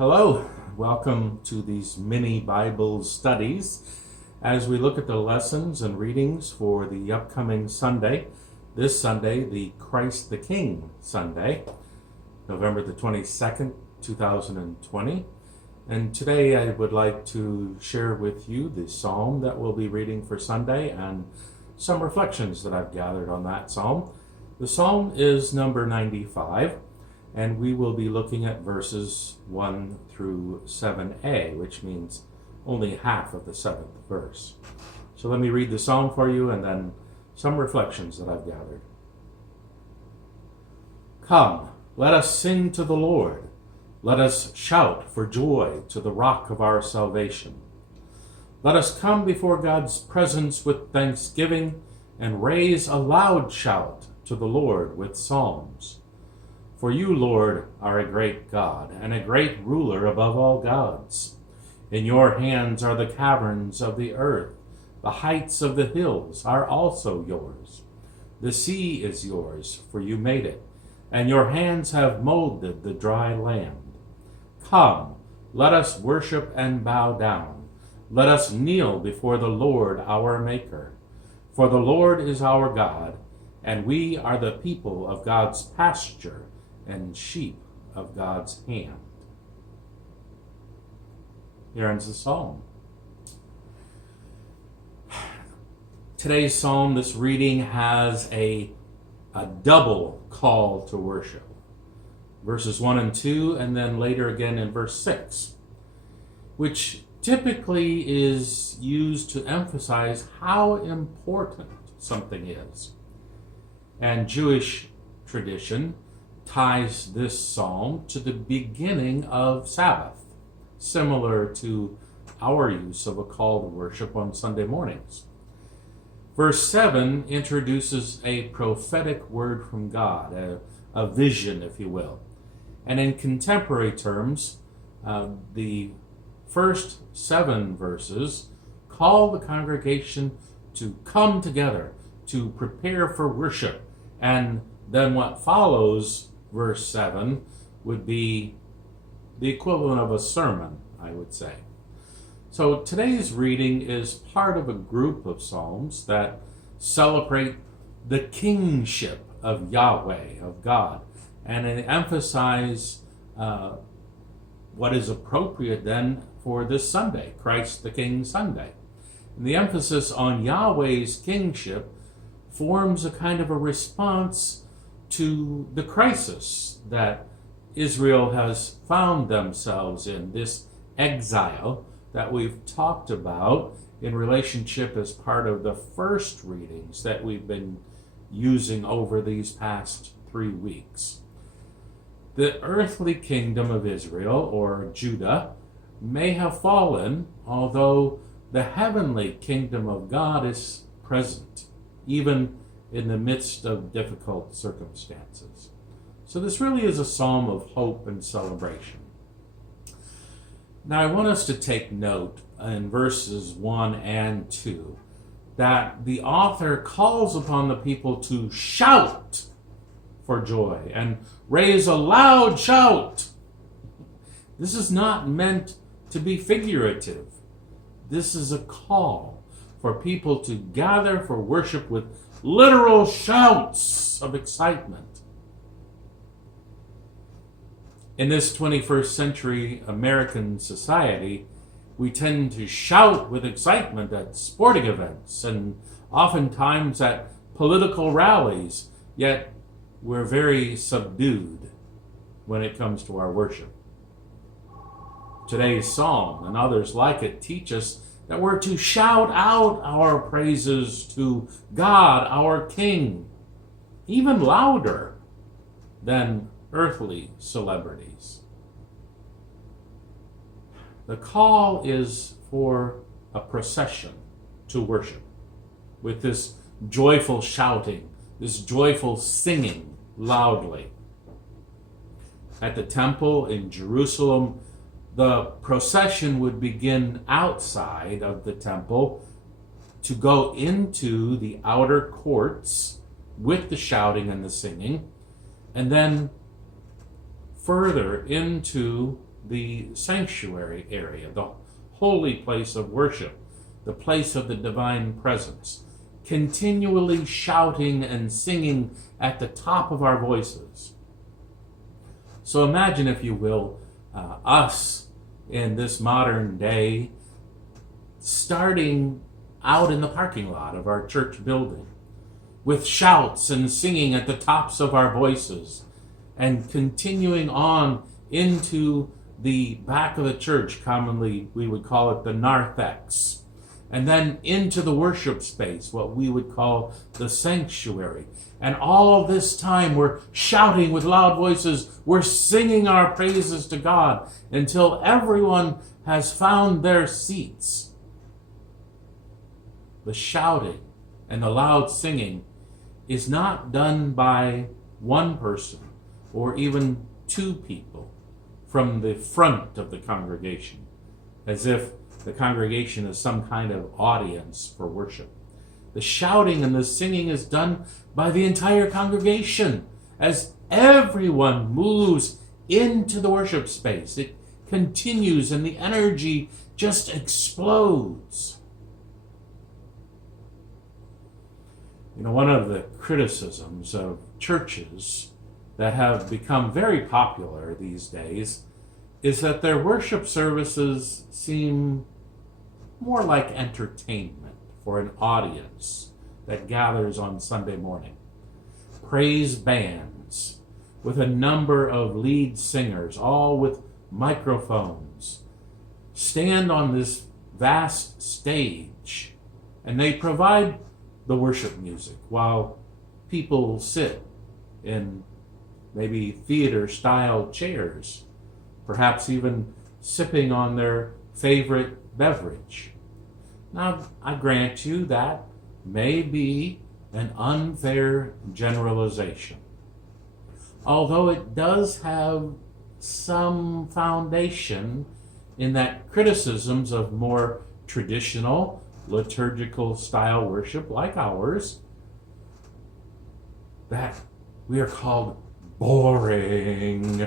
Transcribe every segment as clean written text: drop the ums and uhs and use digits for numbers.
Hello, welcome to these mini Bible studies as we look at the lessons and readings for the upcoming Sunday. This Sunday, the Christ the King Sunday, November the 22nd, 2020. And today I would like to share with you the psalm that we'll be reading for Sunday and some reflections that I've gathered on that psalm. The psalm is number 95. And we will be looking at verses 1 through 7a, which means only half of the 7th verse. So let me read the psalm for you and then some reflections that I've gathered. Come, let us sing to the Lord. Let us shout for joy to the rock of our salvation. Let us come before God's presence with thanksgiving and raise a loud shout to the Lord with psalms. For you, Lord, are a great God, and a great ruler above all gods. In your hands are the caverns of the earth. The heights of the hills are also yours. The sea is yours, for you made it, and your hands have molded the dry land. Come, let us worship and bow down. Let us kneel before the Lord our Maker. For the Lord is our God, and we are the people of God's pasture, and sheep of God's hand. Here ends the psalm. Today's psalm, this reading, has a double call to worship. Verses 1 and 2, and then later again in verse 6, which typically is used to emphasize how important something is. And Jewish tradition ties this psalm to the beginning of Sabbath, similar to our use of a call to worship on Sunday mornings. Verse 7 introduces a prophetic word from God, a vision, if you will. And in contemporary terms, the first 7 verses call the congregation to come together, to prepare for worship, and then what follows verse 7 would be the equivalent of a sermon, I would say. So today's reading is part of a group of psalms that celebrate the kingship of Yahweh, of God, and emphasize what is appropriate then for this Sunday, Christ the King Sunday. And the emphasis on Yahweh's kingship forms a kind of a response to the crisis that Israel has found themselves in, this exile that we've talked about in relationship as part of the first readings that we've been using over these past 3 weeks. The earthly kingdom of Israel, or Judah, may have fallen, although the heavenly kingdom of God is present, even in the midst of difficult circumstances. So this really is a psalm of hope and celebration. Now I want us to take note in verses 1 and 2 that the author calls upon the people to shout for joy and raise a loud shout. This is not meant to be figurative. This is a call for people to gather for worship with literal shouts of excitement. In this 21st century American society, we tend to shout with excitement at sporting events and oftentimes at political rallies, yet we're very subdued when it comes to our worship. Today's psalm and others like it teach us that we're to shout out our praises to God, our King, even louder than earthly celebrities. The call is for a procession to worship with this joyful shouting, this joyful singing loudly. At the temple in Jerusalem, the procession would begin outside of the temple to go into the outer courts with the shouting and the singing, and then further into the sanctuary area, the holy place of worship, the place of the divine presence, continually shouting and singing at the top of our voices. So imagine, if you will, us in this modern day starting out in the parking lot of our church building with shouts and singing at the tops of our voices, and continuing on into the back of the church, commonly we would call it the narthex, and then into the worship space, what we would call the sanctuary. And all this time we're shouting with loud voices, we're singing our praises to God until everyone has found their seats. The shouting and the loud singing is not done by one person or even two people from the front of the congregation, as if the congregation is some kind of audience for worship. The shouting and the singing is done by the entire congregation as everyone moves into the worship space. It continues and the energy just explodes. You know, one of the criticisms of churches that have become very popular these days is that their worship services seem more like entertainment for an audience that gathers on Sunday morning. Praise bands with a number of lead singers, all with microphones, stand on this vast stage, and they provide the worship music while people sit in maybe theater-style chairs, perhaps even sipping on their favorite beverage. Now, I grant you that may be an unfair generalization, although it does have some foundation in that criticisms of more traditional liturgical style worship like ours, that we are called boring.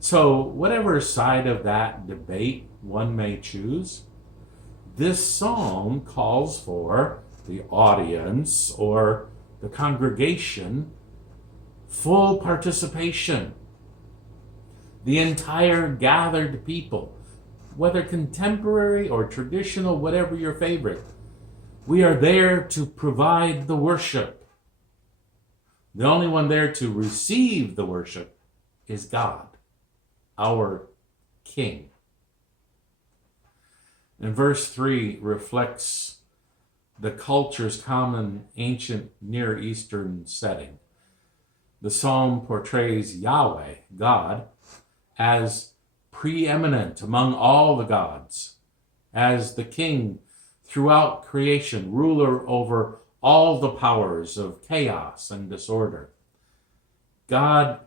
So whatever side of that debate one may choose, this psalm calls for the audience or the congregation full participation. The entire gathered people, whether contemporary or traditional, whatever your favorite, we are there to provide the worship. The only one there to receive the worship is God, our King. And verse 3 reflects the culture's common ancient Near Eastern setting. The psalm portrays Yahweh, God, as preeminent among all the gods, as the king throughout creation, ruler over all the powers of chaos and disorder. God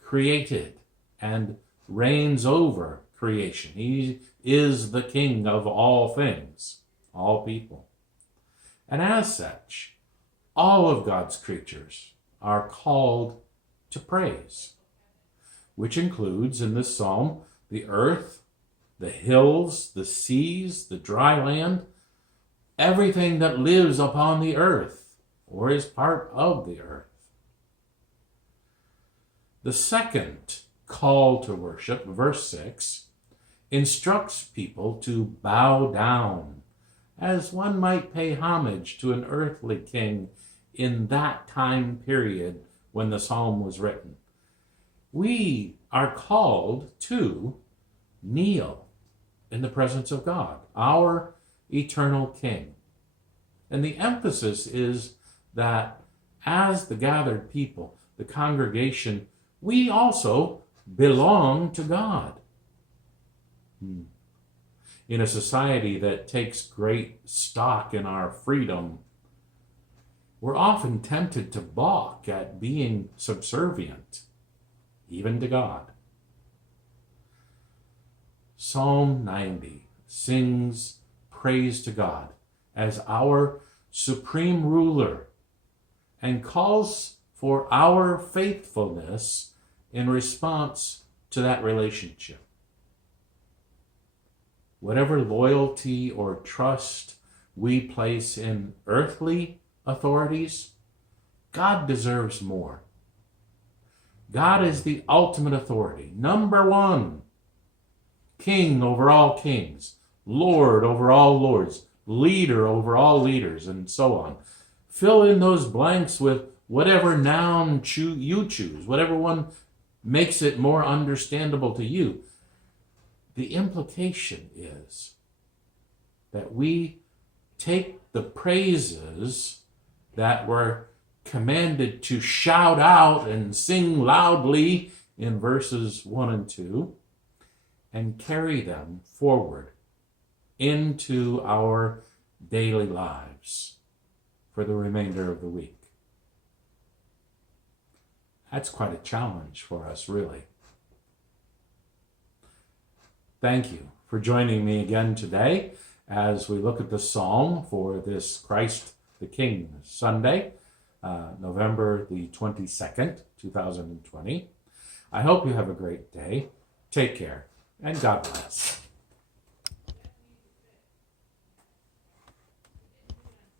created and reigns over creation. He is the king of all things, all people. And as such, all of God's creatures are called to praise, which includes in this psalm the earth, the hills, the seas, the dry land, everything that lives upon the earth or is part of the earth. The second call to worship, verse 6, instructs people to bow down, as one might pay homage to an earthly king in that time period when the psalm was written. We are called to kneel in the presence of God, our eternal King. And the emphasis is that as the gathered people, the congregation, we also belong to God. In a society that takes great stock in our freedom, we're often tempted to balk at being subservient, even to God. Psalm 90 sings praise to God as our supreme ruler and calls for our faithfulness in response to that relationship. Whatever loyalty or trust we place in earthly authorities, God deserves more. God is the ultimate authority, number one, king over all kings, Lord over all lords, leader over all leaders, and so on. Fill in those blanks with whatever noun you choose, whatever one makes it more understandable to you. The implication is that we take the praises that we're commanded to shout out and sing loudly in verses 1 and 2 and carry them forward into our daily lives for the remainder of the week. That's quite a challenge for us, really. Thank you for joining me again today as we look at the Psalm for this Christ the King Sunday, November the 22nd, 2020. I hope you have a great day. Take care, and God bless.